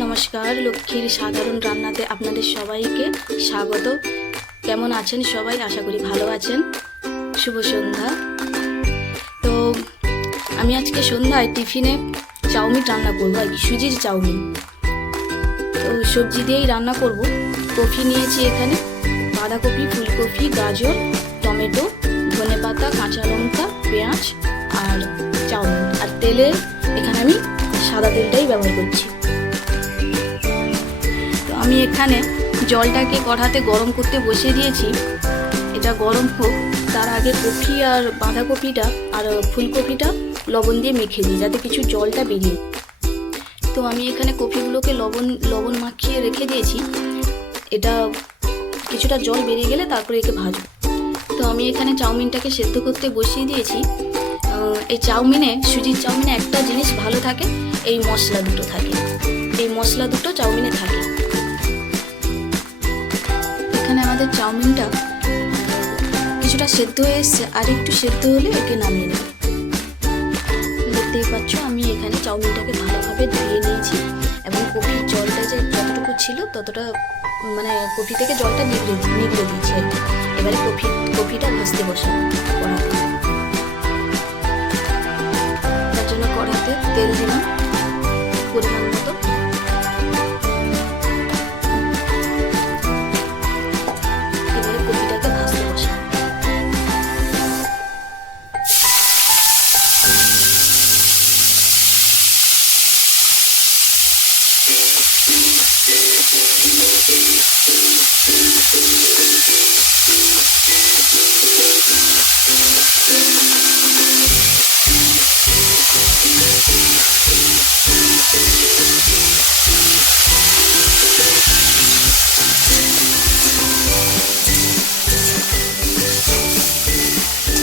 নমস্কার, লক্ষ্মীর সাধারণ রান্নাতে আপনাদের সবাইকে স্বাগত। কেমন আছেন সবাই? আশা করি ভালো আছেন। শুভ সন্ধ্যা। তো আমি আজকে সন্ধ্যায় টিফিনে চাউমিন রান্না করবো, আর কি সুজির চাউমিন। তো সবজি দিয়েই রান্না করব। কফি নিয়েছি এখানে, বাঁধাকপি, ফুলকপি, গাজর, টমেটো, ধনেপাতা, কাঁচা লঙ্কা, পেঁয়াজ আর চাউমিন। আর তেলে এখানে আমি সাদা তেলটাই ব্যবহার করছি। আমি এখানে জলটাকে কড়াতে গরম করতে বসিয়ে দিয়েছি। এটা গরম হোক, তার আগে কফি আর বাঁধাকপিটা আর ফুলকপিটা লবণ দিয়ে মেখে দিই, যাতে কিছু জলটা বেরিয়ে। তো আমি এখানে কপিগুলোকে লবণ মাখিয়ে রেখে দিয়েছি। এটা কিছুটা জল বেরিয়ে গেলে তারপরে একে ভাজবো। তো আমি এখানে চাউমিনটাকে সেদ্ধ করতে বসিয়ে দিয়েছি। এই চাউমিনে, সুজির চাউমিনে একটা জিনিস ভালো থাকে, এই মশলা দুটো থাকে। এই মশলা দুটো চাউমিনে থাকে। এখানে আমাদের চাউমিনটা কিছুটা সেদ্ধ হয়ে এসছে, আর একটু সেদ্ধ হলে একে নামিয়ে নেব। দেখতেই পাচ্ছ আমি এখানে চাউমিনটাকে ভালোভাবে ধুয়ে নিয়েছি, এবং কপির জলটা যে যতটুকু ছিল ততটা, মানে কপি থেকে জলটা নিগড়ে দিয়েছি। এবারে কপিটা ভাজতে বসাবো কড়াতে। তার জন্য কড়াতে তেল দিলাম পরিমাণ মতো।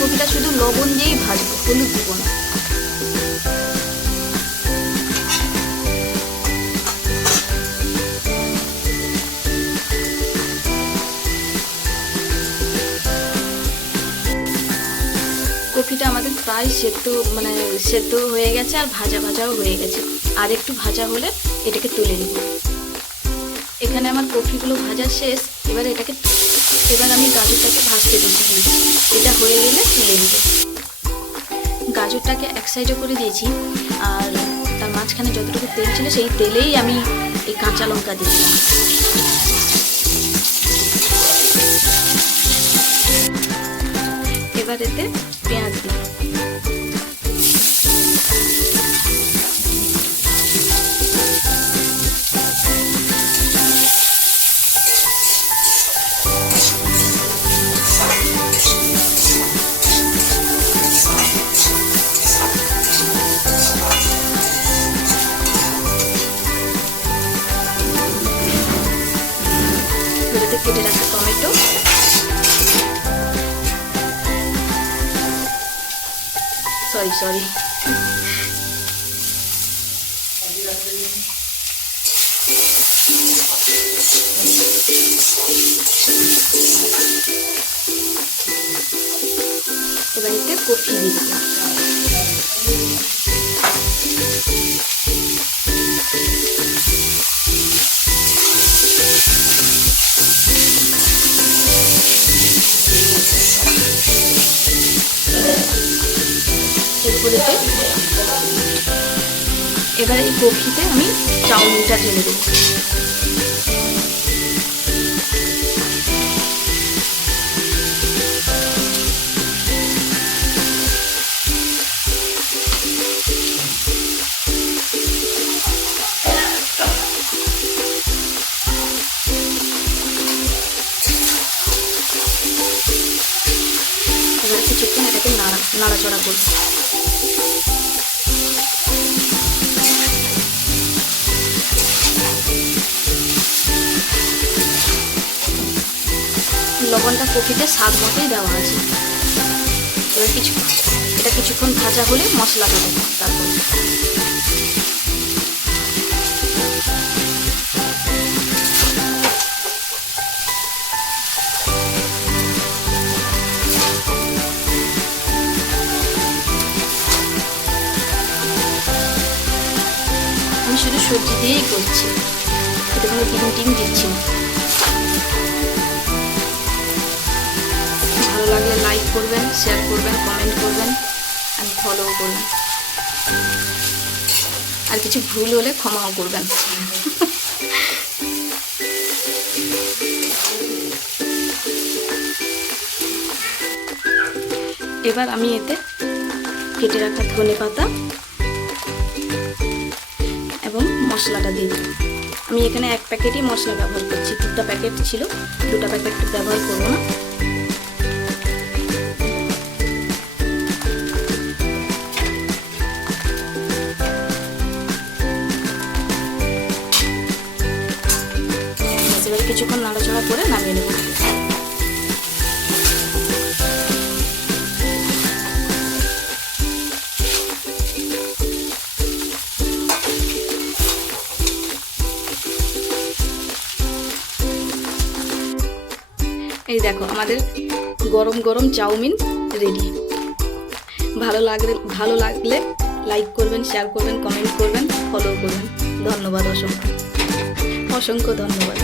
কপিটা শুধু লবণ দিয়েই ভাজবো, হলুদ দেবো না। কপিটা আমাদের প্রায় সেদ্ধ হয়ে গেছে, আর ভাজাও হয়ে গেছে। আর একটু ভাজা হলে এটাকে তুলে নেব। এখানে আমার কপিগুলো ভাজা শেষ। এবার আমি গাজরটাকে ভাজতে দিচ্ছি। এটা হয়ে গেলে তুলে নেব। গাজরটাকে এক সাইডে করে দিয়েছি, আর তার মাঝখানে যতটুকু তেল ছিল সেই তেলেই আমি এই কাঁচা লঙ্কা দিয়েছিলাম। এবার এতে পেঁয়াজ দিই। কেটে রাখা টমেটো, সরি এবার এতে কফি দিয়ে দিলাম। এবার এই কফিতে আমি চাউমিনটা ঢেলে দেবো। এবার কিছুক্ষণ এটাকে নাড়াচড়া করব। লবণটা কপিতে স্বাদ মতোই দেওয়া আছে। এবার এটা কিছুক্ষণ ভাজা হলে মশলাটা দেবো। তারপর শুধু সবজি দিয়েই করছি, এতে কোনো ডিম দিচ্ছি না। ভালো লাগলে লাইক করবেন, শেয়ার করবেন, কমেন্ট করবেন আর ফলোও করবেন। আর কিছু ভুল হলে ক্ষমাও করবেন। এবার আমি এতে কেটে রাখা ধনেপাতা এবং মশলাটা দিয়ে দিই। আমি এখানে 1 প্যাকেটই মশলা ব্যবহার করছি, 2টা প্যাকেট ছিল, 2টা প্যাকেট ব্যবহার করবো না। এবার কিছুক্ষণ নাড়াচাড়া করে নামিয়ে নেব। এই দেখো আমাদের গরম গরম চাউমিন রেডি। ভালো লাগলে লাইক করবেন, শেয়ার করবেন, কমেন্ট করবেন, ফলো করবেন। ধন্যবাদ, অসংখ্য ধন্যবাদ।